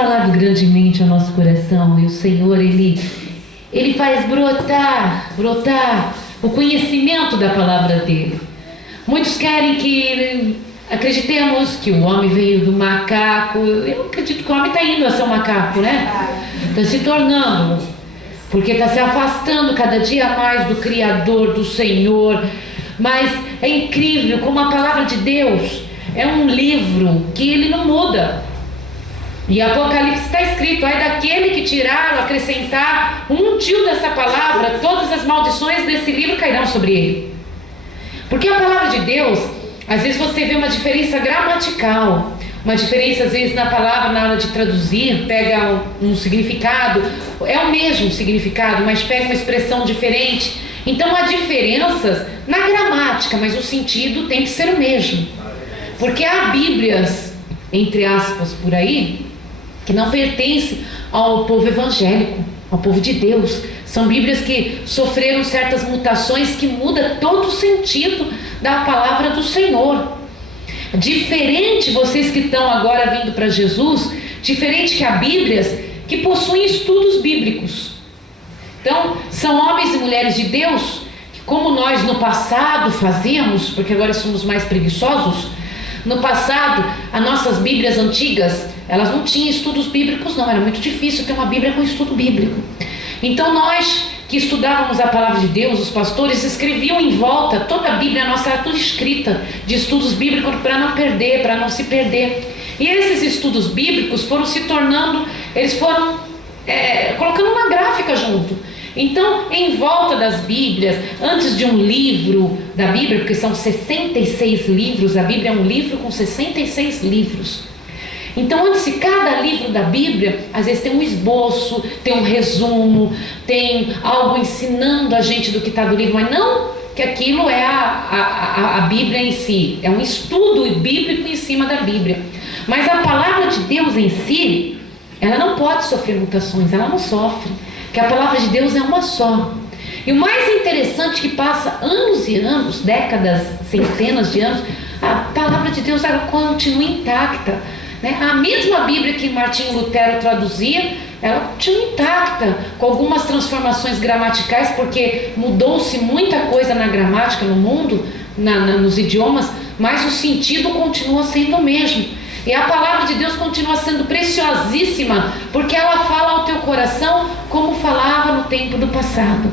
falado grandemente ao nosso coração, e o Senhor, Ele faz brotar o conhecimento da palavra dele. Muitos querem que acreditemos que o homem veio do macaco. Eu acredito que o homem está indo a ser um macaco, né? Está se tornando, porque está se afastando cada dia mais do Criador, do Senhor. Mas é incrível como a palavra de Deus é um livro que ele não muda. E Apocalipse está escrito: ai daquele que tirar ou acrescentar um tio dessa palavra, todas as maldições desse livro cairão sobre ele. Porque a palavra de Deus, às vezes você vê uma diferença gramatical, uma diferença às vezes na palavra, na hora de traduzir, pega um significado, é o mesmo significado, mas pega uma expressão diferente. Então há diferenças na gramática, mas o sentido tem que ser o mesmo. Porque há Bíblias, entre aspas, por aí, que não pertencem ao povo evangélico, ao povo de Deus. São Bíblias que sofreram certas mutações que mudam todo o sentido da palavra do Senhor. Diferente, vocês que estão agora vindo para Jesus, diferente que há Bíblias que possuem estudos bíblicos. Então, são homens e mulheres de Deus que, como nós no passado fazíamos, porque agora somos mais preguiçosos, no passado, as nossas Bíblias antigas, elas não tinham estudos bíblicos, não. Era muito difícil ter uma Bíblia com estudo bíblico. Então nós que estudávamos a palavra de Deus, os pastores escreviam em volta, toda a Bíblia nossa era tudo escrita de estudos bíblicos para não perder, para não se perder. E esses estudos bíblicos foram se tornando, eles foram colocando uma gráfica junto. Então, em volta das Bíblias, antes de um livro da Bíblia, porque são 66 livros, a Bíblia é um livro com 66 livros. Então, antes de cada livro da Bíblia, às vezes tem um esboço, tem um resumo, tem algo ensinando a gente do que está do livro, mas não que aquilo é a Bíblia em si, é um estudo bíblico em cima da Bíblia. Mas a palavra de Deus em si, ela não pode sofrer mutações, ela não sofre, porque a palavra de Deus é uma só. E o mais interessante é que passa anos e anos, décadas, centenas de anos, a palavra de Deus ela continua intacta. A mesma Bíblia que Martinho Lutero traduzia, ela continua intacta, com algumas transformações gramaticais, porque mudou-se muita coisa na gramática no mundo, nos idiomas, mas o sentido continua sendo o mesmo. E a palavra de Deus continua sendo preciosíssima, porque ela fala ao teu coração como falava no tempo do passado.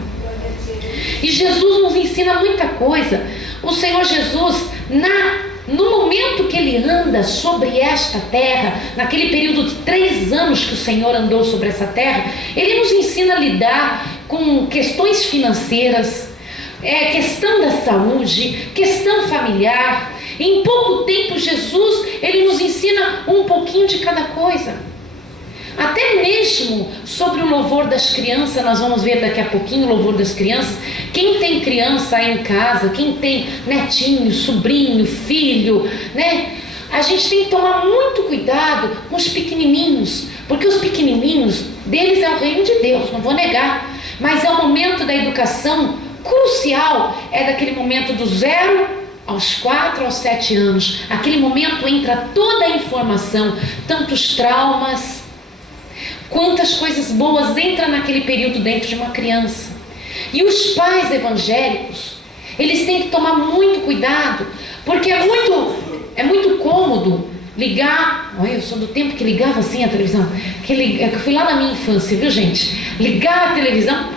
E Jesus nos ensina muita coisa. O Senhor Jesus, no momento que ele anda sobre esta terra, naquele período de 3 anos que o Senhor andou sobre essa terra, ele nos ensina a lidar com questões financeiras, questão da saúde, questão familiar. Em pouco tempo, Jesus, ele nos ensina um pouquinho de cada coisa. Até mesmo sobre o louvor das crianças, nós vamos ver daqui a pouquinho o louvor das crianças. Quem tem criança aí em casa, quem tem netinho, sobrinho, filho, a gente tem que tomar muito cuidado com os pequenininhos, porque os pequenininhos, deles é o reino de Deus, não vou negar, mas é o momento da educação crucial, é daquele momento do 0 aos 4 aos 7 anos. Aquele momento entra toda a informação, tantos traumas, quantas coisas boas entram naquele período dentro de uma criança. E os pais evangélicos, eles têm que tomar muito cuidado, porque é muito cômodo ligar. Olha, eu sou do tempo que ligava assim a televisão, eu fui lá na minha infância, viu gente? Ligar a televisão,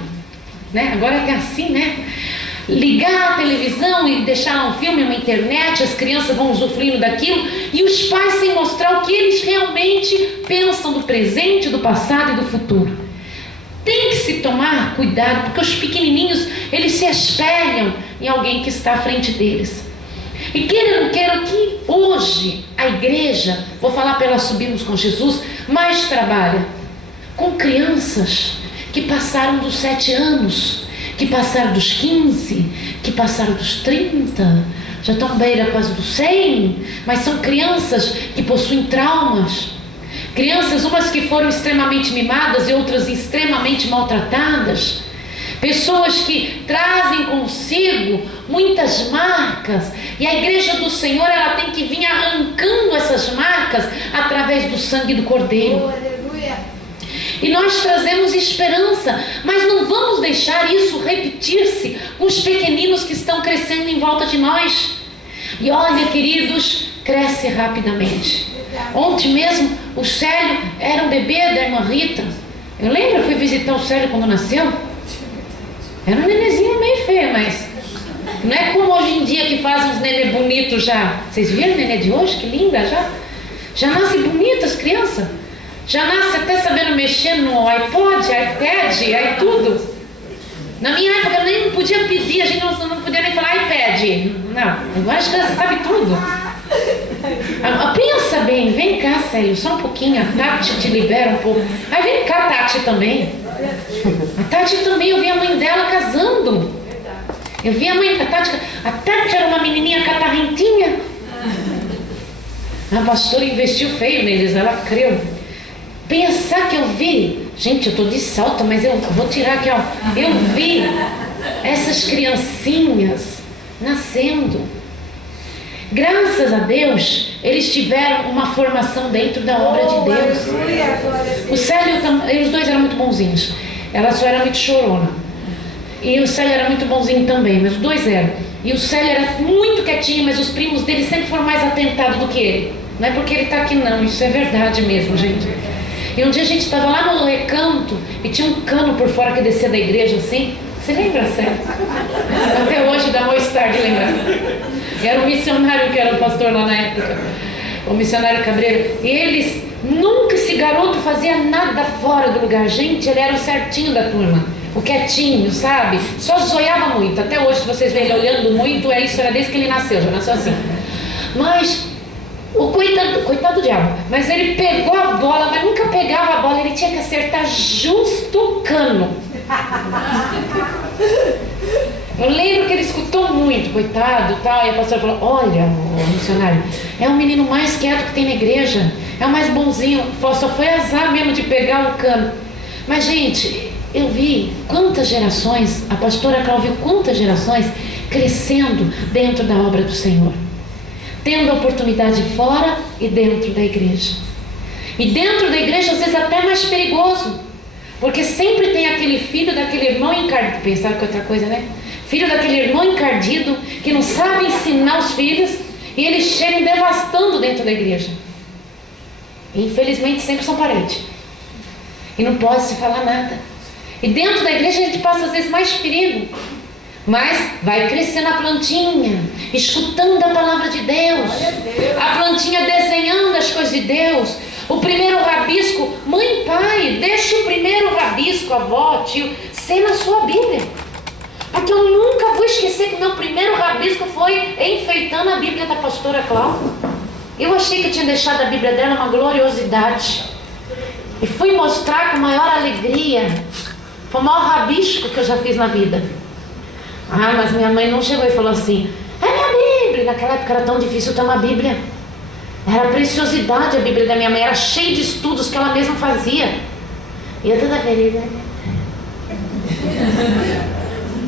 agora é assim, ligar a televisão e deixar lá um filme, uma internet, as crianças vão usufruindo daquilo, e os pais sem mostrar o que eles realmente pensam do presente, do passado e do futuro. Tem que se tomar cuidado, porque os pequenininhos, eles se espelham em alguém que está à frente deles. E queira ou não queira que hoje a igreja, vou falar para ela Subimos com Jesus, mais trabalha com crianças que passaram dos 7 anos, que passaram dos 15, que passaram dos 30, já estão beira quase dos 100, mas são crianças que possuem traumas, crianças umas que foram extremamente mimadas e outras extremamente maltratadas, pessoas que trazem consigo muitas marcas, e a igreja do Senhor, ela tem que vir arrancando essas marcas através do sangue do Cordeiro. E nós trazemos esperança, mas não vamos deixar isso repetir-se com os pequeninos que estão crescendo em volta de nós. E olha, queridos, cresce rapidamente. Ontem mesmo, o Célio era um bebê da irmã Rita. Eu lembro, eu fui visitar o Célio quando nasceu. Era um nenenzinho meio feio, mas não é como hoje em dia que faz uns nenê bonitos já. Vocês viram o nenê de hoje? Que linda já. Já nasce bonita as crianças. Já nasce até sabendo mexer no iPod, iPad, aí tudo. Na minha época eu nem podia pedir, a gente não podia nem falar iPad. Não, agora as crianças sabem tudo. Pensa bem, vem cá, Célio, só um pouquinho, a Tati te libera um pouco. Aí vem cá, Tati também. A Tati também, eu vi a mãe dela casando. Eu vi a mãe da Tati. A Tati era uma menininha catarrentinha. A pastora investiu feio neles, ela creu. Pensar que eu vi, gente, eu tô de salto, mas eu vou tirar aqui, ó. Eu vi essas criancinhas nascendo. Graças a Deus, eles tiveram uma formação dentro da obra de Deus. O Célio, os dois eram muito bonzinhos. Ela só era muito chorona. E o Célio era muito bonzinho também, mas os dois eram. E o Célio era muito quietinho, mas os primos dele sempre foram mais atentados do que ele. Não é porque ele está aqui não, isso é verdade mesmo, gente. E um dia a gente estava lá no recanto e tinha um cano por fora que descia da igreja assim. Você lembra, Célio? Até hoje dá mal-estar de lembrar. Era um missionário que era o pastor lá na época, o missionário Cabreiro. E eles, nunca esse garoto fazia nada fora do lugar. Gente, ele era o certinho da turma, o quietinho, sabe? Só zoiava muito. Até hoje, se vocês veem ele olhando muito, isso era desde que ele nasceu, já nasceu assim. Mas o coitado do diabo, mas ele pegou a bola, mas nunca pegava a bola, ele tinha que acertar justo o cano. Eu lembro que ele escutou muito, coitado, tal, e a pastora falou: olha, o missionário, é o menino mais quieto que tem na igreja, é o mais bonzinho, só foi azar mesmo de pegar o cano. Mas, gente, eu vi quantas gerações, a pastora Cláudia viu quantas gerações crescendo dentro da obra do Senhor, tendo oportunidade fora e dentro da igreja. E dentro da igreja, às vezes, até mais perigoso, porque sempre tem aquele filho daquele irmão encardido. Pensava que outra coisa, né? Filho daquele irmão encardido que não sabe ensinar os filhos, e eles chegam devastando dentro da igreja. E, infelizmente, sempre são parentes. E não pode se falar nada. E dentro da igreja a gente passa às vezes mais perigo. Mas vai crescendo a plantinha, escutando a palavra de Deus. A plantinha desenhando as coisas de Deus. O primeiro rabisco, mãe e pai, deixa o primeiro rabisco, avó, tio, ser na sua Bíblia. Porque eu nunca vou esquecer que o meu primeiro rabisco foi enfeitando a Bíblia da pastora Cláudia. Eu achei que eu tinha deixado a Bíblia dela uma gloriosidade. E fui mostrar com maior alegria. Foi o maior rabisco que eu já fiz na vida. Ah, mas minha mãe não chegou e falou assim: é minha Bíblia. Naquela época era tão difícil ter uma Bíblia. Era preciosidade a Bíblia da minha mãe. Era cheia de estudos que ela mesma fazia. E eu toda feliz, né?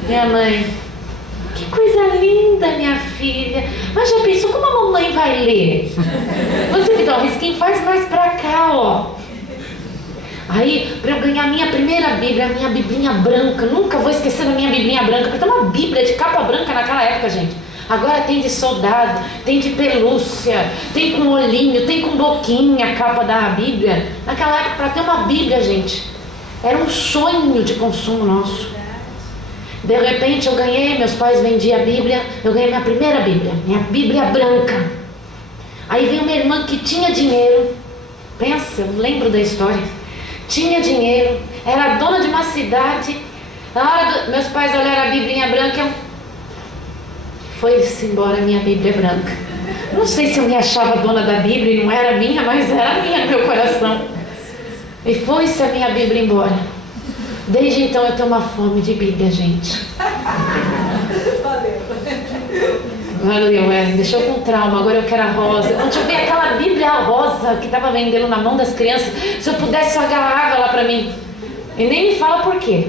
Minha mãe: que coisa linda, minha filha. Mas já pensou como a mamãe vai ler? Você me dá um risquinho, faz mais pra cá, ó. Aí, para eu ganhar a minha primeira Bíblia, a minha biblinha branca, nunca vou esquecer da minha biblinha branca, porque tem uma Bíblia de capa branca naquela época, gente. Agora tem de soldado, tem de pelúcia, tem com olhinho, tem com boquinha a capa da Bíblia. Naquela época, para ter uma Bíblia, gente, era um sonho de consumo nosso. De repente eu ganhei, meus pais vendiam a Bíblia, eu ganhei minha primeira Bíblia, minha Bíblia branca. Aí veio uma irmã que tinha dinheiro, pensa, eu lembro da história. Tinha dinheiro, era dona de uma cidade. Na hora meus pais olharam a Biblinha branca, foi-se embora a minha Bíblia branca. Não sei se eu me achava dona da Bíblia e não era minha, mas era minha no meu coração. E foi-se a minha Bíblia embora. Desde então eu tenho uma fome de Bíblia, gente. Valeu, deixou com trauma, agora eu quero a rosa. Quando eu vi aquela Bíblia rosa que estava vendendo na mão das crianças, se eu pudesse, eu agarrava ela para mim. E nem me fala por quê.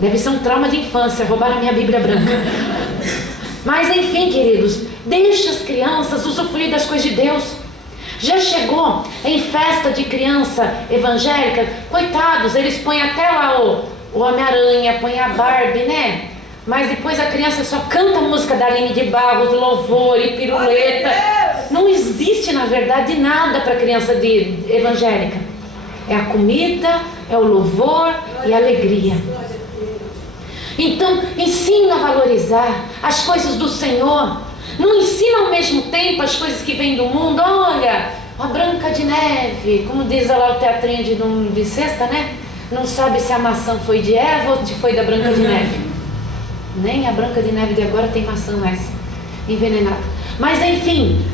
Deve ser um trauma de infância, roubaram a minha Bíblia branca. Mas enfim, queridos, deixa as crianças usufruir das coisas de Deus. Já chegou em festa de criança evangélica? Coitados, eles põem até lá o Homem-Aranha, põem a Barbie, né? Mas depois a criança só canta a música da Aline de Barros, louvor e piruleta. Não existe, na verdade, nada para criança evangélica. É a comida, é o louvor e a alegria. Então, ensina a valorizar as coisas do Senhor. Não ensina ao mesmo tempo as coisas que vêm do mundo. Olha, a Branca de Neve, como diz lá o teatrinho de sexta, né? Não sabe se a maçã foi de Eva ou se foi da Branca de Neve. Nem a Branca de Neve de agora tem maçã mais envenenada. Mas enfim,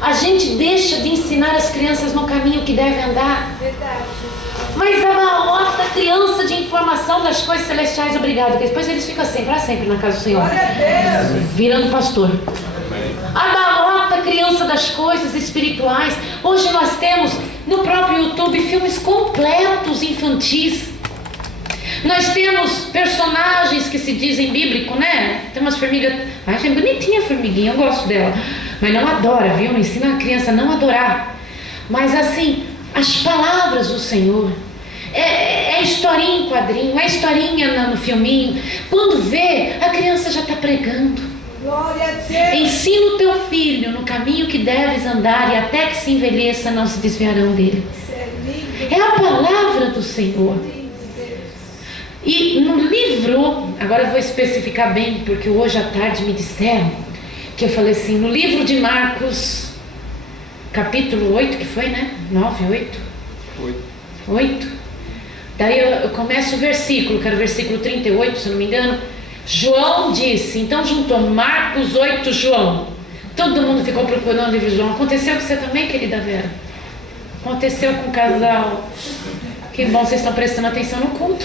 a gente deixa de ensinar as crianças no caminho que devem andar. Verdade. Mas abalota a criança de informação das coisas celestiais, obrigado. Porque depois eles ficam assim, para sempre na casa do Senhor. Glória a Deus. Virando pastor. Abalota a criança das coisas espirituais. Hoje nós temos no próprio YouTube filmes completos infantis. Nós temos personagens que se dizem bíblico, né? Tem umas formigas. Ai, gente, bonitinha a formiguinha, eu gosto dela. Mas não adora, viu? Ensina a criança a não adorar. Mas assim, as palavras do Senhor. É historinha em quadrinho, é historinha no filminho. Quando vê, a criança já está pregando. Glória a Deus. Ensina o teu filho no caminho que deves andar, e até que se envelheça não se desviarão dele. Isso é lindo. É a palavra do Senhor. E no livro, agora eu vou especificar bem, porque hoje à tarde me disseram que eu falei assim, no livro de Marcos, capítulo 8, que foi, né? 9, 8? 8. Daí eu começo o versículo, que era o versículo 38, se eu não me engano. João disse, então juntou Marcos 8, João. Todo mundo ficou procurando o livro de João. Aconteceu com você também, querida Vera? Aconteceu com o casal. Que bom, vocês estão prestando atenção no culto.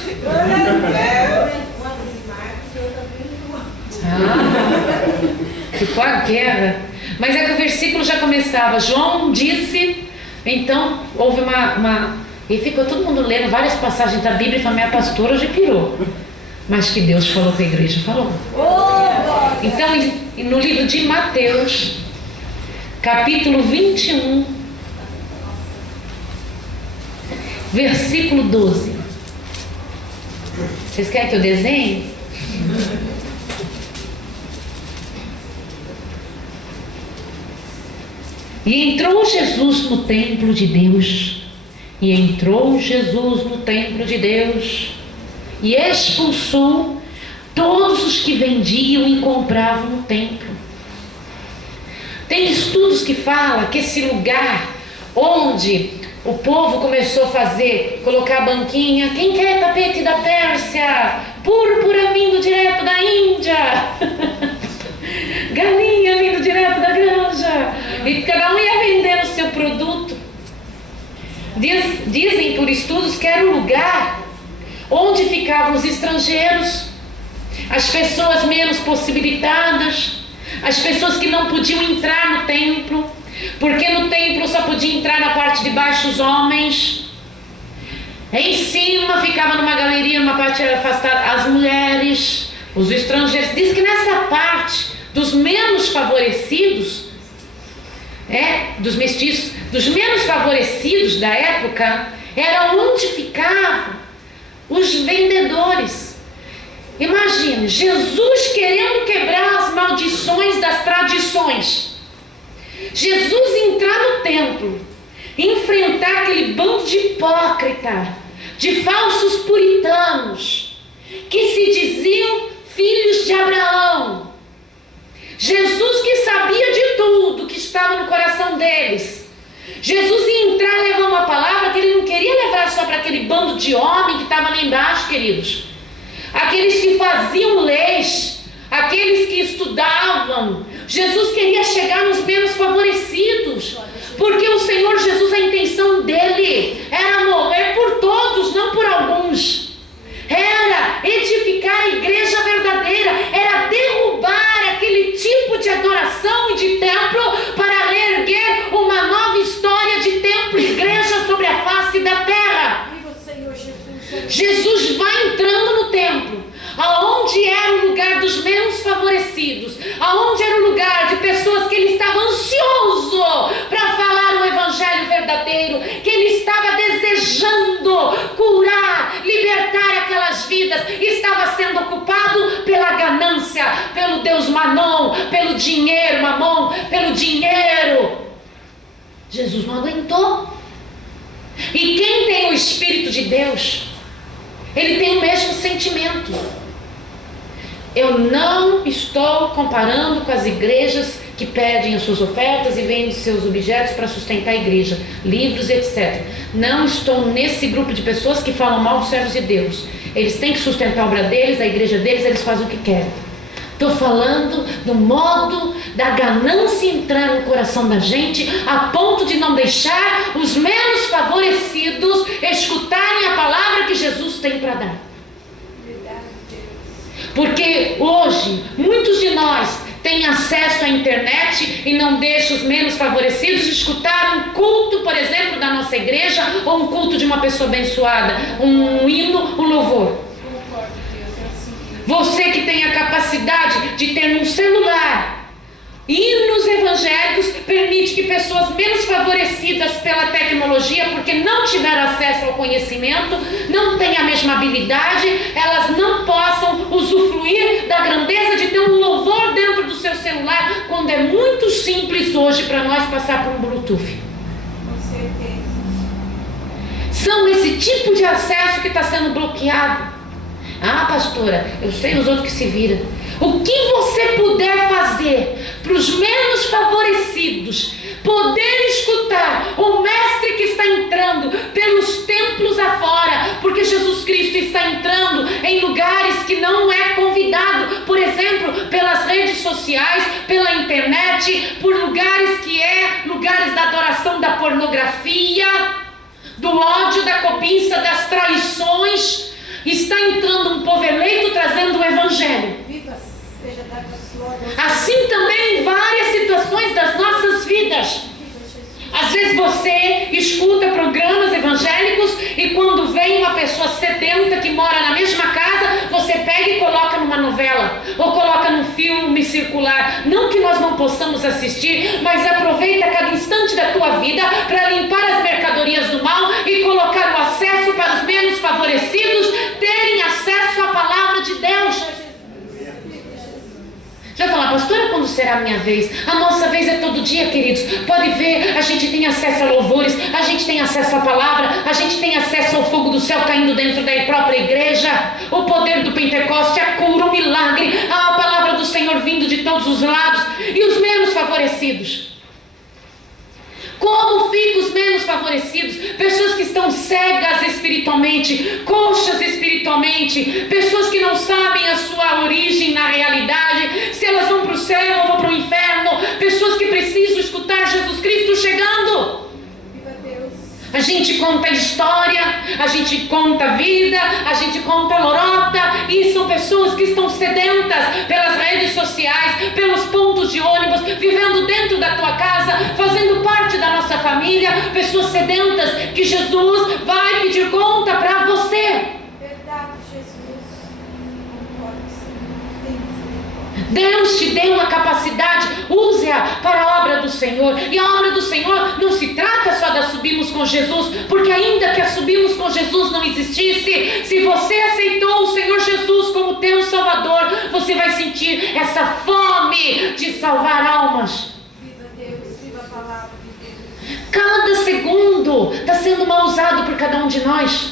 Ficou a guerra. Mas é que o versículo já começava. João disse, então houve uma e ficou todo mundo lendo várias passagens da Bíblia e falou, minha pastora hoje pirou. Mas que Deus falou que a igreja falou. Então, no livro de Mateus, capítulo 21, versículo 12. Vocês querem que eu desenhe? E entrou Jesus no templo de Deus. E entrou Jesus no templo de Deus. E expulsou todos os que vendiam e compravam no templo. Tem estudos que falam que esse lugar onde o povo começou a colocar a banquinha, quem quer tapete da Pérsia, púrpura vindo direto da Índia, galinha vindo direto da granja, e cada um ia vendendo o seu produto. Dizem por estudos que era o lugar onde ficavam os estrangeiros, as pessoas menos possibilitadas, as pessoas que não podiam entrar no templo, porque no templo só podia entrar na parte de baixo os homens. Em cima ficava numa galeria, numa parte afastada, as mulheres, os estrangeiros. Diz que nessa parte dos menos favorecidos, dos mestiços, dos menos favorecidos da época, era onde ficavam os vendedores. Imagine, Jesus querendo quebrar as maldições das tradições. Jesus entrar no templo, enfrentar aquele bando de hipócrita, de falsos puritanos, que se diziam filhos de Abraão. Jesus que sabia de tudo que estava no coração deles. Jesus ia entrar e levar uma palavra que ele não queria levar só para aquele bando de homem que estava lá embaixo, queridos. Aqueles que faziam leis, aqueles que estudavam. Jesus queria chegar nos menos favorecidos, porque o Senhor Jesus, a intenção dele era morrer por todos, não por alguns. Era edificar a igreja verdadeira, era derrubar aquele tipo de adoração e de templo para reerguer uma nova história de templo e igreja sobre a face da terra. Jesus vai entrando no templo, aonde era o lugar dos menos favorecidos, aonde era o lugar de pessoas que ele estava ansioso para falar o evangelho preocupado pela ganância, pelo Deus Manon, pelo dinheiro, Mamon, pelo dinheiro. Jesus não aguentou. E quem tem o Espírito de Deus, ele tem o mesmo sentimento. Eu não estou comparando com as igrejas que pedem as suas ofertas e vendem seus objetos para sustentar a igreja, livros, etc. Não estou nesse grupo de pessoas que falam mal dos servos de Deus. Eles têm que sustentar a obra deles, a igreja deles, eles fazem o que querem. Estou falando do modo da ganância entrar no coração da gente, a ponto de não deixar os menos favorecidos escutarem a palavra que Jesus tem para dar. Porque hoje, muitos de nós têm acesso à internet e não deixam os menos favorecidos escutar um culto, por exemplo, da nossa igreja, ou um culto de uma pessoa abençoada, um hino, um louvor. Você que tem a capacidade de ter um celular hinos evangélicos, permite que pessoas menos favorecidas pela tecnologia, porque não tiveram acesso ao conhecimento, não têm a mesma habilidade, elas não possam usufruir da grandeza de ter um louvor dentro do seu celular, quando é muito simples hoje para nós passar por um Bluetooth. Com certeza. São esse tipo de acesso que está sendo bloqueado. Ah, pastora, eu sei os outros que se viram. O que você puder fazer para os menos favorecidos poder escutar o mestre que está entrando pelos templos afora, porque Jesus Cristo está entrando em lugares que não é convidado, por exemplo, pelas redes sociais, pela internet, por lugares que lugares da adoração da pornografia, do ódio, da cobiça, das traições. Está entrando um povo eleito trazendo o evangelho. Viva seja dada a glória. Assim também em várias situações das nossas vidas. Às vezes você escuta programas evangélicos e quando vem uma pessoa sedenta que mora na mesma casa, você pega e coloca numa novela ou coloca num filme circular. Não que nós não possamos assistir, mas aproveita cada instante da tua vida para limpar as mercadorias do mal e colocar o acesso para os menos favorecidos terem acesso à palavra de Deus. Já falar, pastora, quando será a minha vez? A nossa vez é todo dia, queridos. Pode ver, a gente tem acesso a louvores, a gente tem acesso à palavra, a gente tem acesso ao fogo do céu caindo dentro da própria igreja, o poder do Pentecoste, a cura, o milagre, a palavra do Senhor vindo de todos os lados. E os menos favorecidos? Como ficam os menos favorecidos? Pessoas que estão cegas espiritualmente, coxas espiritualmente, pessoas que não sabem a sua origem na realidade, se elas vão para o céu ou vão para o inferno, pessoas que precisam escutar Jesus Cristo chegando. Viva Deus. A gente conta a história, a gente conta a vida, a gente conta a lorota, e são pessoas que estão sedentas pelas redes sociais, pelos pontos de ônibus, vivendo dentro da tua casa, fazendo parte da nossa família, pessoas sedentas que Jesus vai pedir conta para você. Verdade, Jesus. Concordo, Senhor. Tem misericórdia. Deus te deu uma capacidade, use-a para a obra do Senhor. E a obra do Senhor não se trata só de subirmos com Jesus, porque ainda que a subimos com Jesus não existisse, se você aceitou o Senhor Jesus como teu Salvador, você vai sentir essa fome de salvar almas. Viva Deus, viva a palavra de Deus. Cada segundo está sendo mal usado por cada um de nós.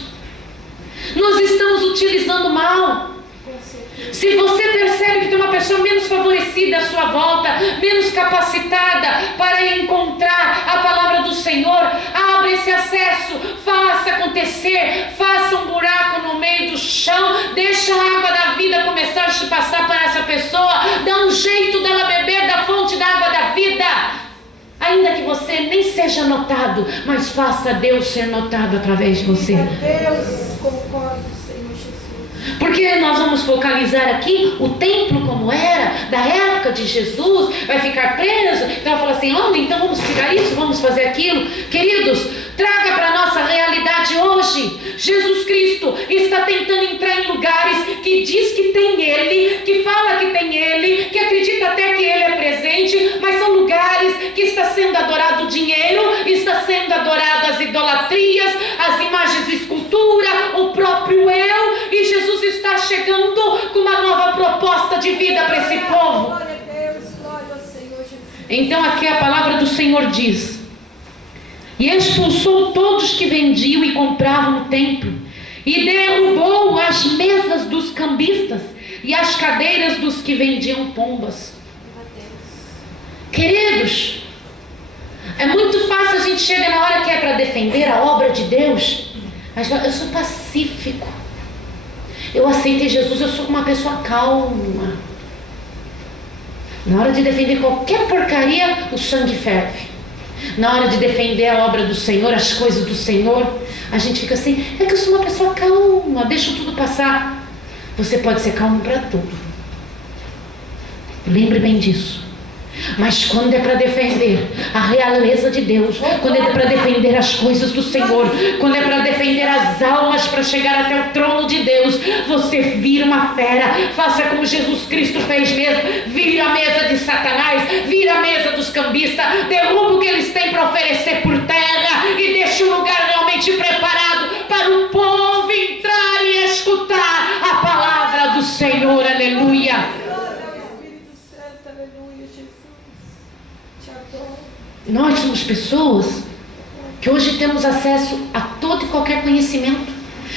Nós estamos utilizando mal. Com certeza. Se você percebe que tem uma pessoa menos favorecida à sua volta, menos capacitada para encontrar a palavra do Senhor, abra esse acesso, faça acontecer, faça um buraco no meio do chão, deixa a água da vida começar a te passar para essa pessoa, dá um jeito dela beber da fonte da água da vida. Ainda que você nem seja notado, mas faça Deus ser notado através de você. Viva Deus, concordo, Senhor Jesus. Porque nós vamos focalizar aqui o templo como era, da época de Jesus, vai ficar preso. Então vai falar assim, onde? Então vamos tirar isso, vamos fazer aquilo. Queridos, traga para a nossa realidade hoje. Jesus Cristo está tentando entrar em lugares que diz que tem Ele, que fala que tem Ele, que acredita até que Ele é presente, mas são lugares que está sendo adorado o dinheiro, está sendo adorado as idolatrias, as imagens de escultura, o próprio eu, e Jesus está chegando com uma de vida para esse povo. Glória a Deus, glória ao Senhor Jesus. Então aqui a palavra do Senhor diz: e expulsou todos que vendiam e compravam no templo, e derrubou as mesas dos cambistas e as cadeiras dos que vendiam pombas. Queridos, é muito fácil a gente chegar na hora que é para defender a obra de Deus, mas eu sou pacífico, eu aceitei Jesus, eu sou uma pessoa calma. Na hora de defender qualquer porcaria, o sangue ferve. Na hora de defender a obra do Senhor, as coisas do Senhor, a gente fica assim: é que eu sou uma pessoa calma, deixo tudo passar. Você pode ser calmo para tudo, lembre bem disso. Mas quando é para defender a realeza de Deus, quando é para defender as coisas do Senhor, quando é para defender as almas para chegar até o trono de Deus, você vira uma fera. Faça como Jesus Cristo fez mesmo. Vira a mesa de Satanás, vira a mesa dos cambistas, derruba o que eles têm para oferecer por terra e deixa o lugar realmente preparado para o povo entrar e escutar a palavra do Senhor. Aleluia. Nós somos pessoas que hoje temos acesso a todo e qualquer conhecimento.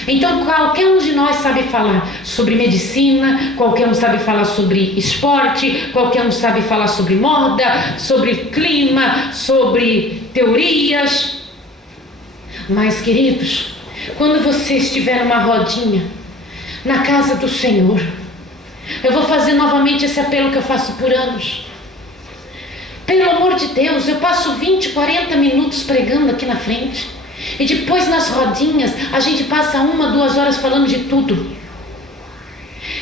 Então qualquer um de nós sabe falar sobre medicina, qualquer um sabe falar sobre esporte, qualquer um sabe falar sobre moda, sobre clima, sobre teorias. Mas, queridos, quando você estiver numa rodinha na casa do Senhor, eu vou fazer novamente esse apelo que eu faço por anos. Pelo amor de Deus, eu passo 20, 40 minutos pregando aqui na frente. E depois nas rodinhas, a gente passa 1, 2 horas falando de tudo.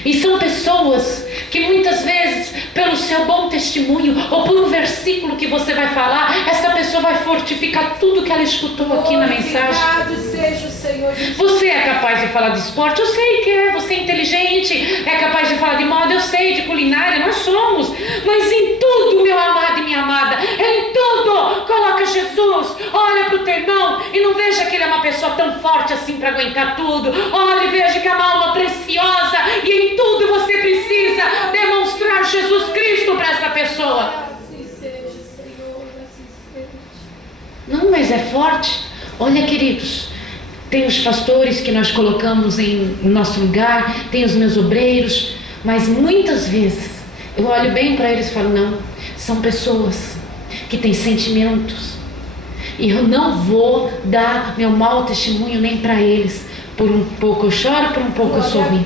E são pessoas que muitas vezes, pelo seu bom testemunho, ou por um versículo que você vai falar, essa pessoa vai fortificar tudo que ela escutou aqui na mensagem. Seja o Senhor Jesus. Você é capaz de falar de esporte? Eu sei que é. Você é inteligente, é capaz de falar de moda? Eu sei, de culinária, nós somos. Mas em tudo, meu amado e minha amada, em tudo, coloca Jesus. Olha para o teu irmão e não veja que ele é uma pessoa tão forte assim para aguentar tudo. Olha e veja que é uma alma preciosa, e em tudo você precisa demonstrar Jesus Cristo para essa pessoa. Assim seja, Senhor, assim seja. Não, mas é forte. Olha, queridos, tem os pastores que nós colocamos em nosso lugar, tem os meus obreiros, mas muitas vezes eu olho bem para eles e falo: não, são pessoas que têm sentimentos, e eu não vou dar meu mau testemunho nem para eles. Por um pouco eu choro, por um pouco eu sorrio,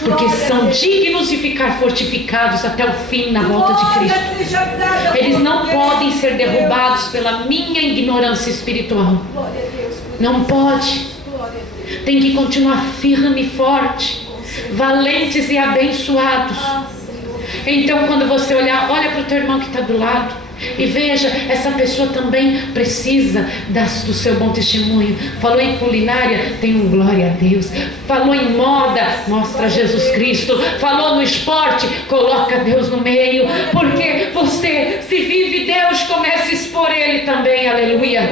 porque são dignos de ficar fortificados até o fim na volta de Cristo. Eles não podem ser derrubados pela minha ignorância espiritual. Não pode. Tem que continuar firme e forte, valentes e abençoados. Então, quando você olha para o teu irmão que está do lado e veja, essa pessoa também precisa do seu bom testemunho. Falou em culinária, tem um glória a Deus. Falou em moda, mostra Jesus Cristo. Falou no esporte, coloca Deus no meio, porque você, se vive Deus, comece a expor Ele também. Aleluia.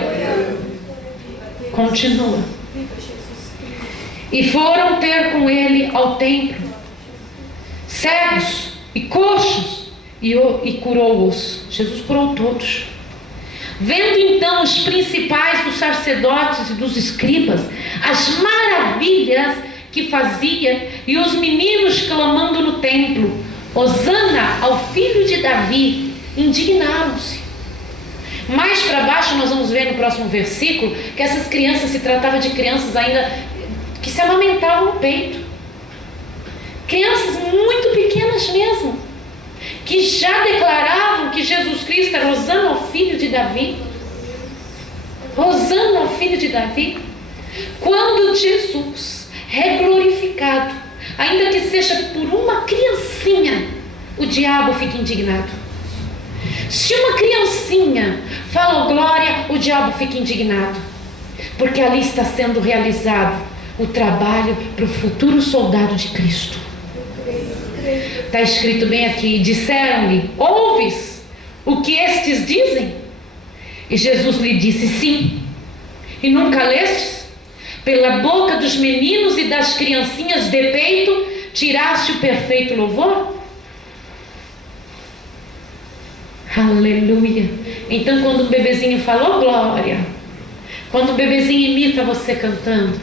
Continua. E foram ter com ele ao templo cegos e coxos, e curou-os. Jesus curou todos. Vendo então os principais dos sacerdotes e dos escribas as maravilhas que fazia, e os meninos clamando no templo: Hosana ao filho de Davi, indignaram-se. Mais para baixo nós vamos ver no próximo versículo que essas crianças, se tratava de crianças ainda que se amamentavam no peito, crianças muito pequenas mesmo, que já declaravam que Jesus Cristo era Hosana ao filho de Davi. Hosana ao filho de Davi. Quando Jesus é glorificado, ainda que seja por uma criancinha, o diabo fica indignado. Se uma criancinha fala glória, o diabo fica indignado, porque ali está sendo realizado o trabalho para o futuro soldado de Cristo. Está escrito bem aqui: disseram-lhe: ouves o que estes dizem? E Jesus lhe disse: sim. E nunca lestes? Pela boca dos meninos e das criancinhas de peito tiraste o perfeito louvor? Aleluia. Então quando um bebezinho falou glória, quando um bebezinho imita você cantando,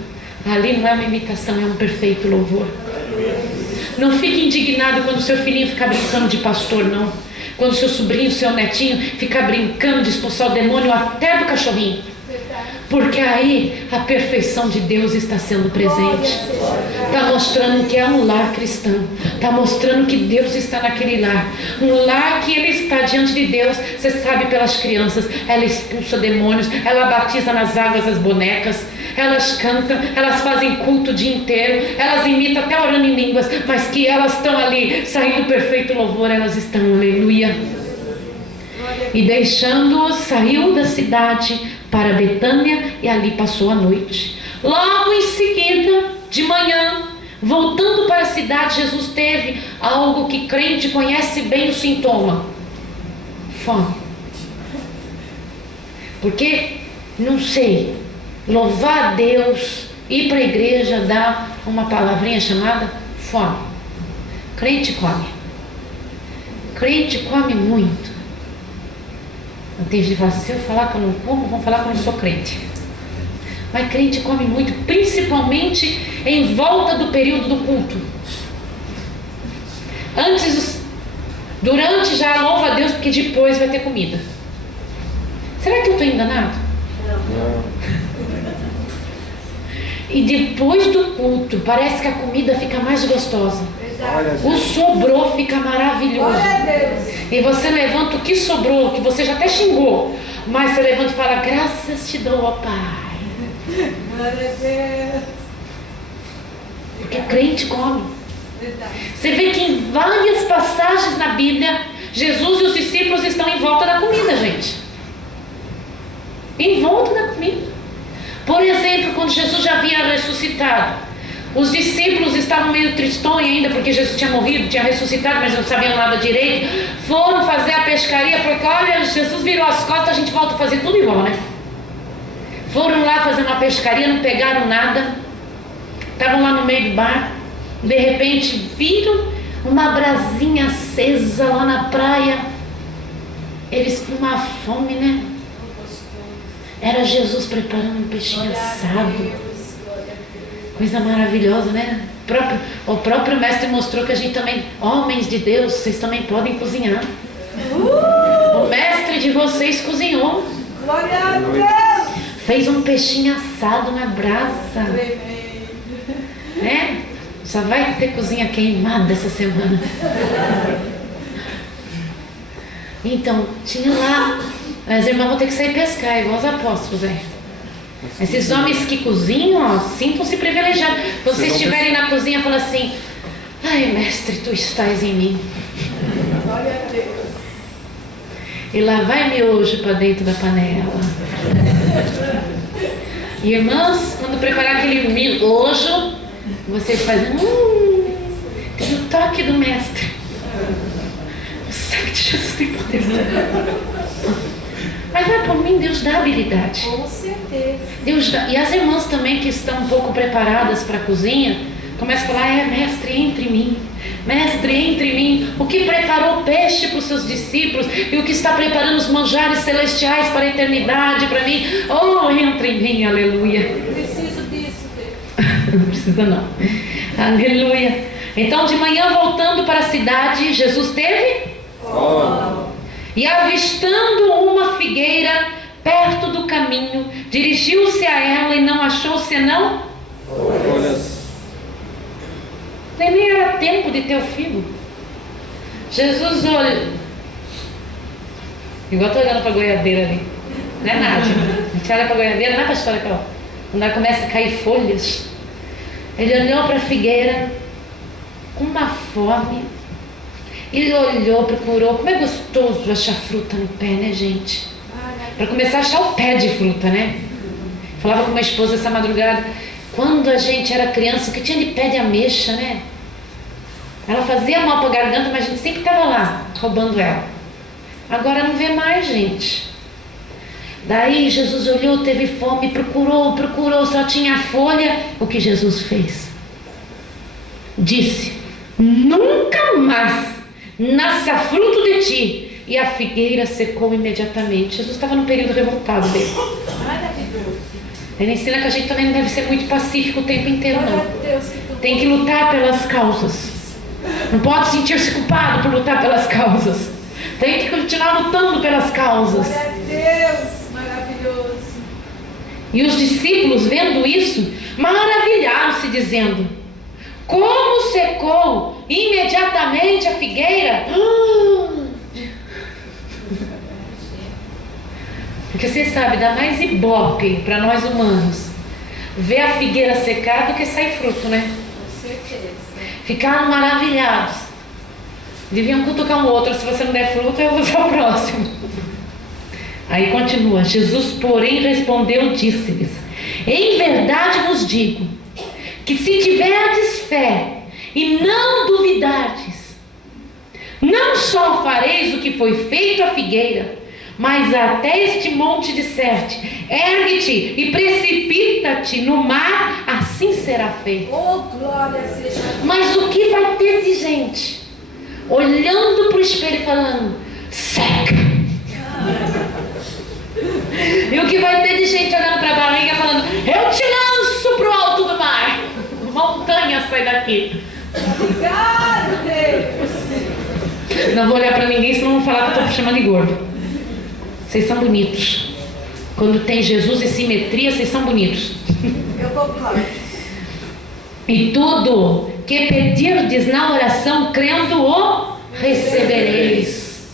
ali não é uma imitação, é um perfeito louvor. Não fique indignado quando seu filhinho ficar brincando de pastor, não. Quando seu sobrinho, seu netinho ficar brincando de expulsar o demônio até do cachorrinho. Porque aí a perfeição de Deus está sendo presente. Está mostrando que é um lar cristão. Está mostrando que Deus está naquele lar. Um lar que Ele está diante de Deus. Você sabe, pelas crianças. Ela expulsa demônios. Ela batiza nas águas as bonecas. Elas cantam. Elas fazem culto o dia inteiro. Elas imitam até orando em línguas. Mas que elas estão ali saindo perfeito louvor. Elas estão, aleluia. E deixando-os, saiu da cidade para Betânia e ali passou a noite. Logo em seguida, de manhã, voltando para a cidade, Jesus teve algo que crente conhece bem o sintoma: fome. Porque, não sei, louvar a Deus, ir para a igreja, dá uma palavrinha chamada fome. Crente come. Crente come muito. Tem gente que fala, se eu falar que eu não como, vão falar que eu não sou crente. Mas crente come muito, principalmente em volta do período do culto. Durante já louva a Deus, porque depois vai ter comida. Será que eu estou enganado? Não. E depois do culto, parece que a comida fica mais gostosa. O sobrou fica maravilhoso. E você levanta o que sobrou, que você já até xingou, mas você levanta e fala, graças te dou, ó Pai. Porque crente come. Você vê que em várias passagens na Bíblia, Jesus e os discípulos estão em volta da comida, gente. Em volta da comida. Por exemplo, quando Jesus já havia ressuscitado, os discípulos estavam meio tristonhos ainda, porque Jesus tinha morrido, tinha ressuscitado, mas não sabiam nada direito. Foram fazer a pescaria, porque olha, Jesus virou as costas, a gente volta a fazer tudo igual, né? Foram lá fazer uma pescaria, não pegaram nada. Estavam lá no meio do bar. De repente viram uma brasinha acesa lá na praia. Eles com uma fome, né? Era Jesus preparando um peixinho assado. Coisa maravilhosa, né? O próprio mestre mostrou que a gente também, homens de Deus, vocês também podem cozinhar. O mestre de vocês cozinhou. Glória a Deus! Fez um peixinho assado na brasa. Né? Só vai ter cozinha queimada essa semana. Então, tinha lá. As irmãs vão ter que sair pescar, igual os apóstolos, Esses homens que cozinham, ó, sintam-se privilegiados. Quando vocês estiverem na cozinha, fala assim, ai mestre, tu estás em mim. Glória a Deus. E lá vai miojo para dentro da panela. E irmãs, quando preparar aquele miojo, vocês fazem, tem o toque do mestre. O sangue de Jesus tem poder. Mas vai por mim, Deus dá habilidade. Com certeza. Deus dá. E as irmãs também que estão um pouco preparadas para a cozinha, começam a falar, mestre, entre em mim. Mestre, entre em mim. O que preparou o peixe para os seus discípulos e o que está preparando os manjares celestiais para a eternidade, para mim. Oh, entra em mim, aleluia. Preciso disso, Deus. Não precisa não. Aleluia. Então de manhã voltando para a cidade, Jesus teve? E avistando uma figueira perto do caminho, dirigiu-se a ela e não achou senão folhas. Nem era tempo de ter o figo. Jesus olha, igual estou olhando para a goiabeira ali, não é nada. A gente olha para a goiabeira, não é para história para quando ela começa a cair folhas. Ele olhou para a figueira com uma fome. Ele olhou, procurou. Como é gostoso achar fruta no pé, né, gente? Para começar a achar o pé de fruta, né? Falava com uma esposa essa madrugada, quando a gente era criança, o que tinha de pé de ameixa, né? Ela fazia mal para a garganta, mas a gente sempre estava lá, roubando ela. Agora não vê mais, gente. Daí Jesus olhou, teve fome, procurou, só tinha folha. O que Jesus fez? Disse, nunca mais nasça fruto de ti, e a figueira secou imediatamente. Jesus estava num período revoltado dele. Ele ensina que a gente também não deve ser muito pacífico o tempo inteiro, não. Tem que lutar pelas causas. Não pode sentir-se culpado por lutar pelas causas. Tem que continuar lutando pelas causas. Glória a Deus, maravilhoso. E os discípulos, vendo isso, maravilharam-se, dizendo: como secou imediatamente a figueira? Porque você sabe, dá mais ibope para nós humanos ver a figueira secar do que sair fruto, né? Com certeza. Ficaram maravilhados. Deviam cutucar um outro. Se você não der fruto, eu vou ser o próximo. Aí continua: Jesus, porém, respondeu e disse-lhes: em verdade vos digo, que se tiverdes fé e não duvidardes, não só fareis o que foi feito à figueira, mas até este monte disserte: ergue-te e precipita-te no mar, assim será feito. Oh, glória seja. Mas o que vai ter de gente olhando para o espelho e falando: seca? E o que vai ter de gente olhando para a barriga falando: eu te lanço para o alto do mar, montanha, sai daqui. Obrigado, Deus. Não vou olhar para ninguém, senão vão falar que eu estou chamando de gordo. Vocês são bonitos. Quando tem Jesus e simetria, vocês são bonitos. Eu concordo. E tudo que pedirdes na oração, crendo, o recebereis.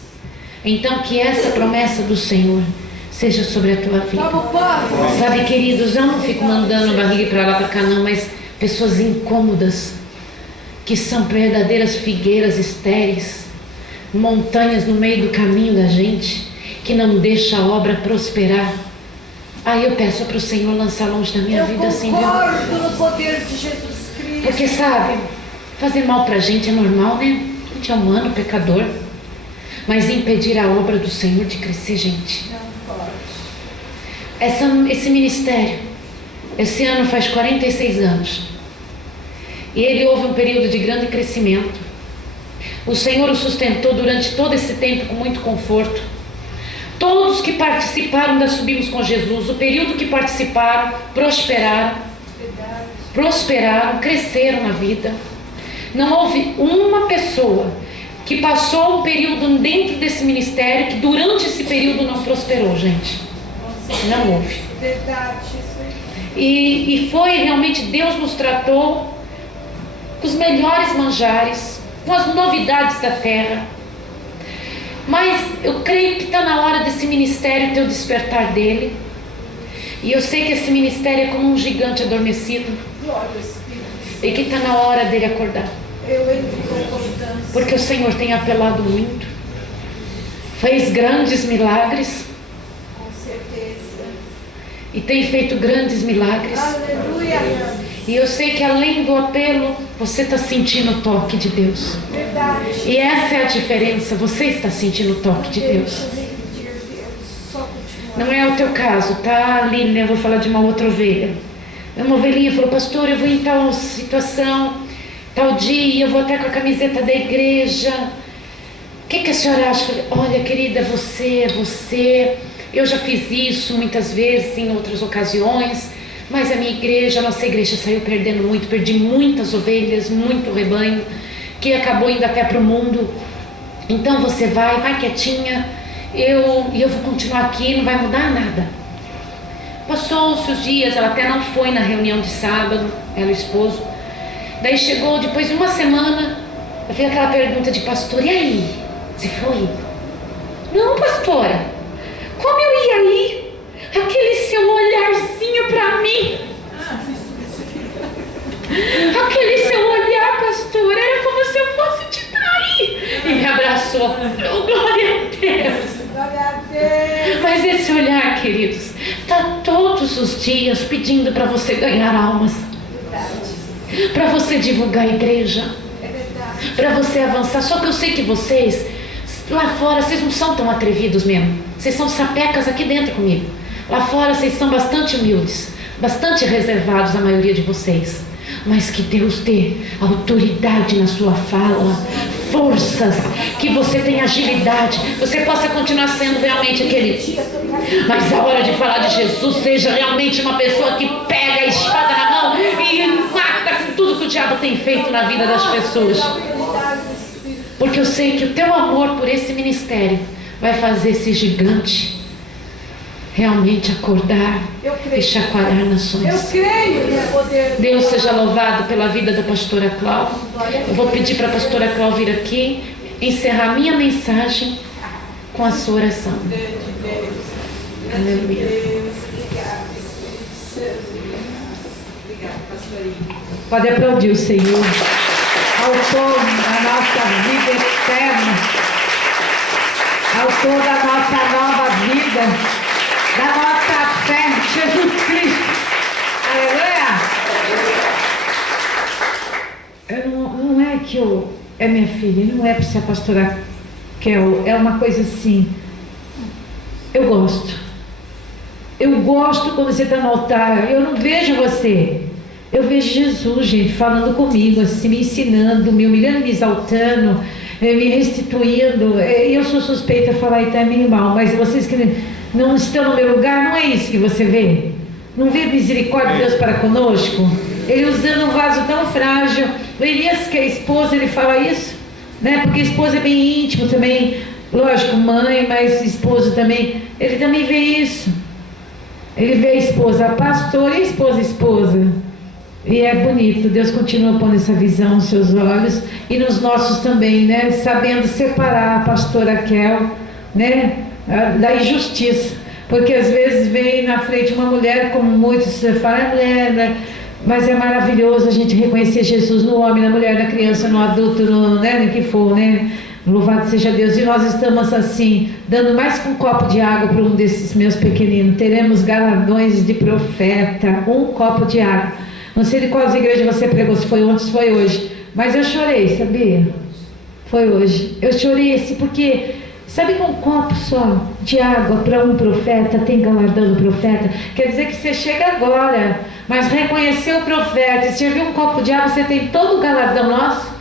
Então que essa promessa do Senhor seja sobre a tua vida. Vamos, povo. Sabe, queridos, eu não fico mandando a barriga para lá para cá não, mas pessoas incômodas, que são verdadeiras figueiras estéreis, montanhas no meio do caminho da gente, que não deixa a obra prosperar. Aí eu peço para o Senhor lançar longe da minha vida assim, viu? Eu concordo no poder de Jesus Cristo. Porque sabe, fazer mal pra gente é normal, né? A gente é humano, pecador. Mas impedir a obra do Senhor de crescer, gente. Não pode. Esse ministério, esse ano faz 46 anos. E ele houve um período de grande crescimento. O Senhor o sustentou durante todo esse tempo com muito conforto. Todos que participaram da Subimos com Jesus, o período que participaram, prosperaram, cresceram na vida. Não houve uma pessoa que passou um período dentro desse ministério que durante esse período não prosperou, gente. Não houve. Verdade, E foi realmente, Deus nos tratou com os melhores manjares, com as novidades da terra. Mas eu creio que está na hora desse ministério ter o despertar dele. E eu sei que esse ministério é como um gigante adormecido. Glória ao Espírito. E que está na hora dele acordar. Eu entro em concordância. Porque o Senhor tem apelado muito. Fez grandes milagres. Com certeza. E tem feito grandes milagres. Aleluia. E eu sei que além do apelo, você está sentindo o toque de Deus. Verdade. E essa é a diferença. Você está sentindo o toque de Deus. Só continuar. Não é o teu caso, tá, Lília? Eu vou falar de uma outra ovelha. Uma ovelhinha falou: pastor, eu vou em tal situação, tal dia, eu vou até com a camiseta da igreja. O que a senhora acha? Eu falei: olha, querida, você. Eu já fiz isso muitas vezes, em outras ocasiões, mas a minha igreja, a nossa igreja saiu perdendo muito, perdi muitas ovelhas, muito rebanho, que acabou indo até para o mundo. Então você vai quietinha, eu vou continuar aqui, não vai mudar nada. Passou-se os dias, ela até não foi na reunião de sábado, ela e o esposo. Daí chegou, depois de uma semana, eu fiz aquela pergunta de: pastor, e aí? Você foi? Não, pastora, como eu ia aí? Aquele seu olharzinho pra mim, aquele seu olhar, pastor, era como se eu fosse te trair. E me abraçou. Oh, glória a Deus. Glória a Deus. Mas esse olhar, queridos, está todos os dias pedindo para você ganhar almas, Verdade. para você divulgar a igreja, É verdade. para você avançar. Só que eu sei que vocês, lá fora, vocês não são tão atrevidos mesmo. Vocês são sapecas aqui dentro comigo. Lá fora vocês são bastante humildes, bastante reservados, a maioria de vocês. Mas que Deus dê autoridade na sua fala, forças, que você tenha agilidade, você possa continuar sendo realmente aquele. Mas a hora de falar de Jesus, seja realmente uma pessoa que pega a espada na mão e mata com tudo que o diabo tem feito na vida das pessoas. Porque eu sei que o teu amor por esse ministério vai fazer esse gigante realmente acordar e chacoalhar nações. Eu creio no poder. Deus seja louvado pela vida da pastora Cláudia. Eu vou pedir para a pastora Cláudia vir aqui encerrar minha mensagem com a sua oração. Aleluia. Pode aplaudir o Senhor, autor da nossa vida eterna, autor da nossa nova vida, da nossa fé, Jesus Cristo. Aleluia! Não é que é minha filha, não é para ser a pastora Kel, é uma coisa assim. Eu gosto quando você está no altar. Eu não vejo você, eu vejo Jesus, gente, falando comigo, assim, me ensinando, me humilhando, me exaltando, me restituindo. Eu sou suspeita a falar até meio mal, mas vocês que não estão no meu lugar, não é isso que você vê? Não vê a misericórdia de Deus para conosco? Ele usando um vaso tão frágil. O Elias, que é esposa, ele fala isso, né? Porque esposa é bem íntimo também, lógico, mãe, mas esposo também. Ele também vê isso. Ele vê a esposa, a pastora e a esposa. E é bonito, Deus continua pondo essa visão nos seus olhos e nos nossos também, né? Sabendo separar a pastora Kel, né? Da injustiça. Porque às vezes vem na frente uma mulher, como muitos falam, mulher, né? Mas é maravilhoso a gente reconhecer Jesus no homem, na mulher, na criança, no adulto, no que for, né? Louvado seja Deus. E nós estamos assim, dando mais que um copo de água para um desses meus pequeninos. Teremos galardões de profeta, um copo de água. Não sei de quais igrejas você pregou, se foi ontem, se foi hoje. Mas eu chorei, sabia? Foi hoje. Eu chorei assim, porque sabe que um copo só de água para um profeta tem galardão do profeta? Quer dizer que você chega agora, mas reconheceu o profeta e serviu um copo de água, você tem todo o galardão nosso?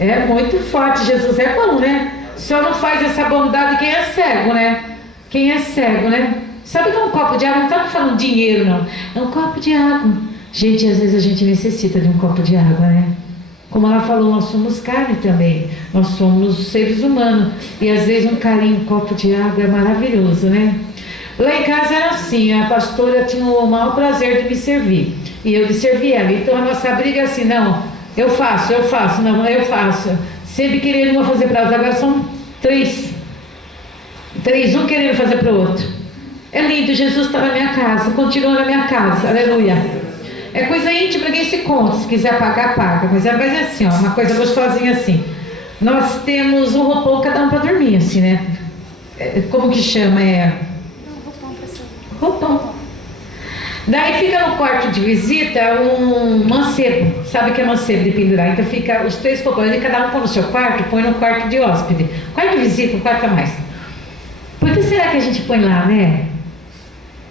É muito forte. Jesus é bom, né? O Senhor não faz essa bondade quem é cego, né? Quem é cego, né? Sabe que é um copo de água? Não estamos falando dinheiro, não. É um copo de água. Gente, às vezes a gente necessita de um copo de água, né? Como ela falou, nós somos carne também. Nós somos seres humanos. E às vezes um carinho, um copo de água é maravilhoso, né? Lá em casa era assim, a pastora tinha o maior prazer de me servir. E eu de servir ela. Então a nossa briga é assim, não, eu faço, não, eu faço. Sempre querendo uma fazer para outra. Agora são três, um querendo fazer para o outro. É lindo, Jesus está na minha casa, continua na minha casa, aleluia. É coisa íntima, ninguém se conta. Se quiser pagar, paga. Mas é assim, ó, uma coisa gostosinha assim. Nós temos um roupão, cada um para dormir, assim, né? Como que chama? Roupão. Daí fica no quarto de visita um mancebo. Sabe o que é mancebo de pendurar? Então fica os três roupões, cada um põe no seu quarto, põe no quarto de hóspede. Quarto de visita, um quarto a mais. Por que será que a gente põe lá, né?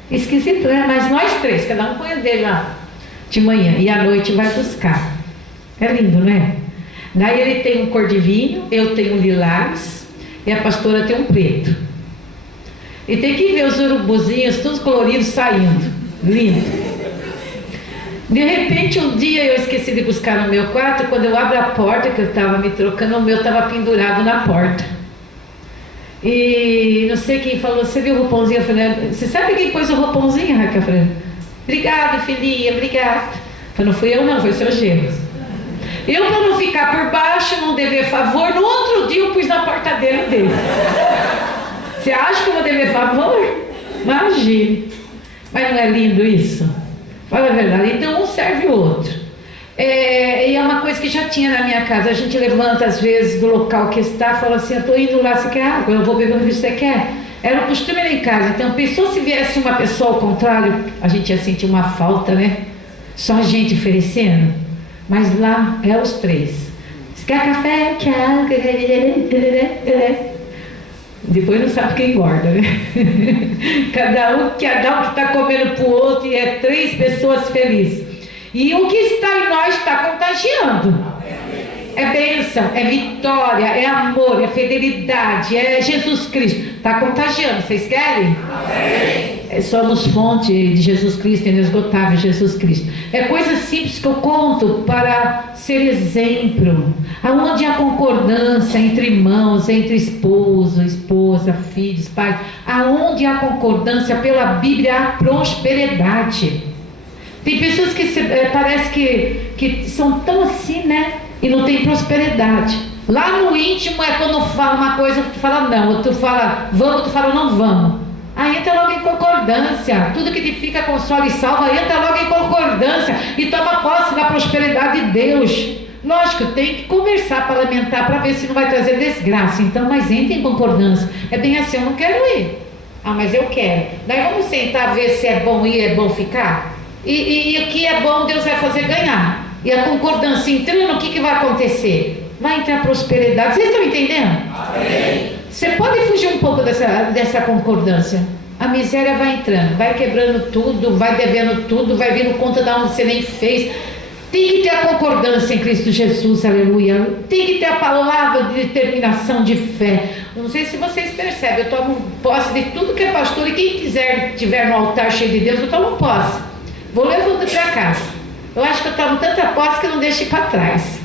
Esquisito, né? Mas nós três, cada um põe o dele lá de manhã e à noite vai buscar. É lindo, não é? Daí ele tem um cor de vinho, eu tenho um lilás e a pastora tem um preto. E tem que ver os urubuzinhos todos coloridos saindo. Lindo. De repente um dia eu esqueci de buscar no meu quarto. Quando eu abro a porta, que eu estava me trocando, o meu estava pendurado na porta. E não sei quem falou, você viu o roupãozinho? Eu falei, você sabe quem pôs o roupãozinho, Raquel? Eu falei, obrigado, filhinha, obrigado. Eu falei, não fui eu não, foi seu genro. Eu, para não ficar por baixo, não dever favor, no outro dia eu pus na portadeira dele. Você acha que eu vou dever favor? Imagine. Mas não é lindo isso? Fala a verdade. Então um serve o outro. E é uma coisa que já tinha na minha casa. A gente levanta às vezes do local que está, fala assim, eu estou indo lá, você quer água? Eu vou beber o que você quer? Era o costume lá em casa. Então pensou se viesse uma pessoa ao contrário, a gente ia sentir uma falta, né? Só a gente oferecendo. Mas lá é os três. Você quer café? Quer água? Depois não sabe quem engorda, né? Cada um que está comendo para o outro, e é três pessoas felizes. E o que está em nós está contagiando. é bênção, é vitória, é amor, é fidelidade, é Jesus Cristo. Está contagiando, vocês querem? Amém. Somos fonte de Jesus Cristo, inesgotável Jesus Cristo. É coisa simples que eu conto para ser exemplo. Aonde há concordância entre irmãos, entre esposo, esposa, filhos, pais, aonde há concordância pela Bíblia, há prosperidade. Tem pessoas que parece que são tão assim, né? E não tem prosperidade. Lá no íntimo é quando fala uma coisa, tu fala não, tu fala vamos, tu fala não vamos. Aí entra logo em concordância. Tudo que edifica, consola e salva, entra logo em concordância e toma posse da prosperidade de Deus. Lógico, tem que conversar, parlamentar, para ver se não vai trazer desgraça. Então, mas entra em concordância. É bem assim, eu não quero ir. Ah, mas eu quero. Daí vamos sentar, ver se é bom ir, é bom ficar. E o que é bom, Deus vai fazer ganhar. E a concordância entrando, o que vai acontecer? Vai entrar prosperidade. Vocês estão entendendo? Amém. Você pode fugir um pouco dessa concordância. A miséria vai entrando, vai quebrando tudo, vai devendo tudo, vai vindo conta da onde você nem fez. Tem que ter a concordância em Cristo Jesus, aleluia. Tem que ter a palavra de determinação, de fé. Eu não sei se vocês percebem, eu tomo posse de tudo que é pastor. E quem quiser estiver no altar cheio de Deus, eu tomo posse. Vou levando para casa. Eu acho que eu tomo tanta posse que eu não deixo ir para trás.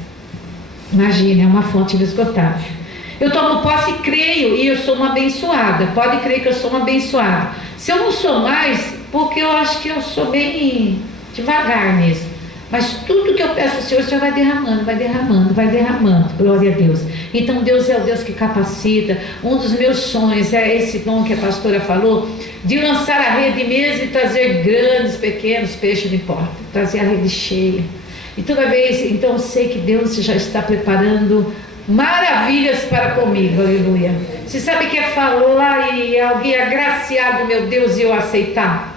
Imagina, é uma fonte inesgotável. Eu tomo posse e creio, e eu sou uma abençoada. Pode crer que eu sou uma abençoada. Se eu não sou mais, porque eu acho que eu sou bem devagar mesmo. Mas tudo que eu peço ao Senhor, o Senhor vai derramando, vai derramando, vai derramando. Glória a Deus. Então Deus é o Deus que capacita. Um dos meus sonhos é esse dom que a pastora falou, de lançar a rede mesmo e trazer grandes, pequenos peixes de porta. Trazer a rede cheia. E toda vez, então eu sei que Deus já está preparando maravilhas para comigo, aleluia. Você sabe que é falar e alguém agraciado, meu Deus, e eu aceitar?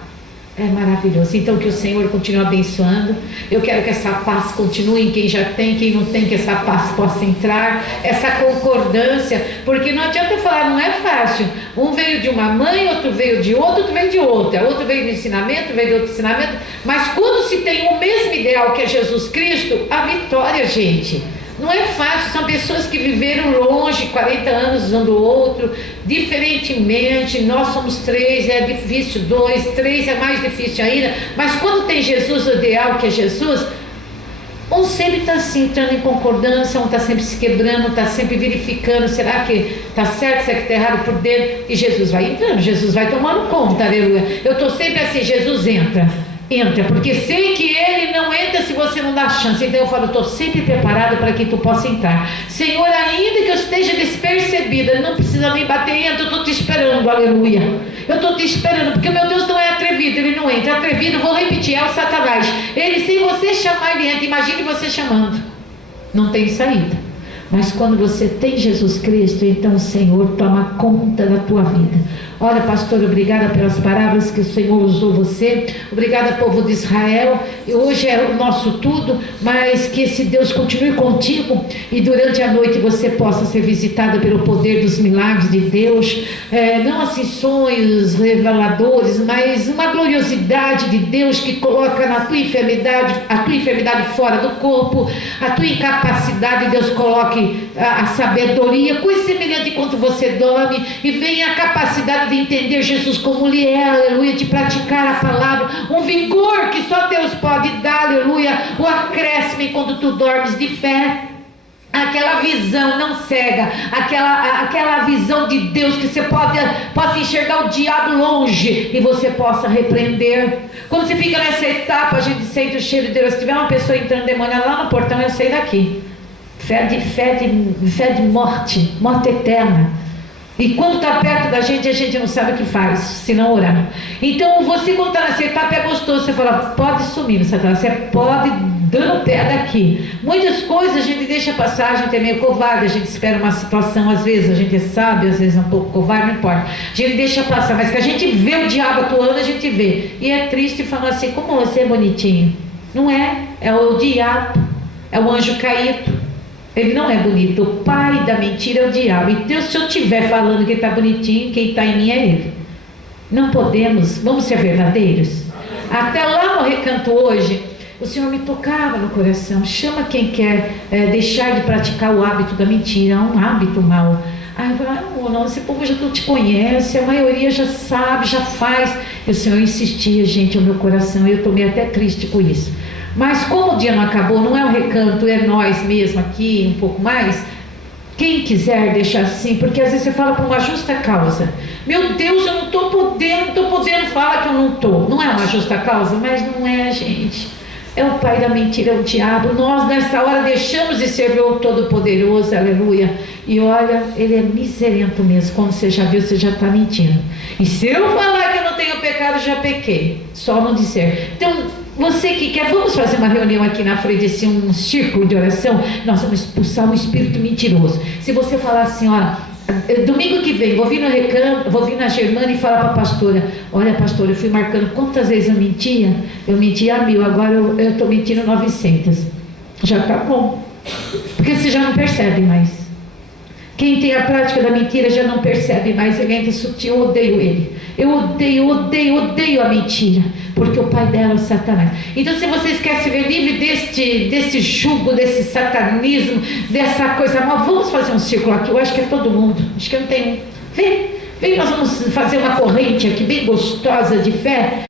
É maravilhoso. Então que o Senhor continue abençoando. Eu quero que essa paz continue em quem já tem, quem não tem, que essa paz possa entrar, essa concordância, porque não adianta eu falar, não é fácil. Um veio de uma mãe, outro veio de outro, outro veio de outra, outro veio de ensinamento, veio de outro ensinamento, mas quando se tem o mesmo ideal que é Jesus Cristo, a vitória, gente. Não é fácil, são pessoas que viveram longe, 40 anos um do outro, diferentemente. Nós somos 3, é difícil, 2, 3 é mais difícil ainda. Mas quando tem Jesus, o ideal que é Jesus, um sempre está assim, entrando em concordância, um está sempre se quebrando, está sempre verificando, será que está certo, será que está errado por dentro? E Jesus vai entrando, Jesus vai tomando conta, aleluia. Eu estou sempre assim, Jesus entra, porque sei que Ele não entra se você não dá chance. Então eu falo, estou sempre preparado para que tu possa entrar. Senhor, ainda que eu esteja despercebida, não precisa nem bater, entra, eu estou te esperando, aleluia. Eu estou te esperando, porque o meu Deus não é atrevido, Ele não entra. Atrevido, vou repetir, é o Satanás. Ele, sem você chamar, Ele entra. Imagine você chamando, não tem saída. Mas quando você tem Jesus Cristo, então o Senhor toma conta da tua vida. Olha, pastor, obrigada pelas palavras que o Senhor usou você. Obrigada, povo de Israel. Hoje é o nosso tudo, mas que esse Deus continue contigo e durante a noite você possa ser visitada pelo poder dos milagres de Deus. Não assim sonhos reveladores, mas uma gloriosidade de Deus que coloca na tua enfermidade, a tua enfermidade fora do corpo, a tua incapacidade, Deus coloque a sabedoria, coisa semelhante quando você dorme, e venha a capacidade de entender Jesus como Ele é, aleluia, de praticar a palavra, um vigor que só Deus pode dar, aleluia, o acréscimo enquanto tu dormes de fé. Aquela visão não cega, aquela visão de Deus que você possa enxergar o diabo longe e você possa repreender. Quando você fica nessa etapa, a gente sente o cheiro de Deus. Se tiver uma pessoa entrando demônio lá no portão, eu sei daqui. Fé de morte eterna. E quando está perto da gente, a gente não sabe o que faz, se não orar. Então, você quando está nessa etapa é gostoso, você fala, pode sumir, Satanás, você pode dando pé daqui. Muitas coisas a gente deixa passar, a gente é meio covarde, a gente espera uma situação, às vezes a gente é sábio, às vezes é um pouco covarde, não importa. A gente deixa passar, mas que a gente vê o diabo atuando, a gente vê. E é triste falar assim, como você é bonitinho. Não é, é o diabo, é o anjo caído. Ele não é bonito, o pai da mentira é o diabo. Então, se eu estiver falando que ele está bonitinho, quem está em mim é ele. Não podemos, vamos ser verdadeiros. Até lá no Recanto hoje, o Senhor me tocava no coração. Chama quem quer deixar de praticar o hábito da mentira, um hábito mau. Aí eu falei, não, esse povo já não te conhece, a maioria já sabe, já faz. E o Senhor insistia, gente, no meu coração, e eu tomei até triste com isso. Mas como o dia não acabou, não é um recanto, é nós mesmo aqui, um pouco mais. Quem quiser deixar assim, porque às vezes você fala por uma justa causa. Meu Deus, eu não estou podendo, fala que eu não estou. Não é uma justa causa, mas não é, gente. É o pai da mentira, é o diabo. Nós, nessa hora, deixamos de servir o Todo-Poderoso, aleluia. E olha, ele é miserento mesmo. Quando você já viu, você já está mentindo. E se eu falar que eu não tenho pecado, já pequei. Só não dizer. Então, você que quer, vamos fazer uma reunião aqui na frente, assim, um círculo de oração. Nós vamos expulsar um espírito mentiroso. Se você falar assim, ó, domingo que vem, vou vir no Recanto, vou vir na Germana e falar para a pastora, olha pastora, eu fui marcando quantas vezes eu mentia 1000, agora eu estou mentindo 900. Já está bom, porque você já não percebe mais. Quem tem a prática da mentira já não percebe mais, ele entra sutil, eu odeio ele. Eu odeio a mentira, porque o pai dela é o Satanás. Então, se vocês querem se ver livre desse jugo, desse satanismo, dessa coisa mal, vamos fazer um círculo aqui. Eu acho que é todo mundo, acho que eu não tenho. Vem, nós vamos fazer uma corrente aqui bem gostosa de fé.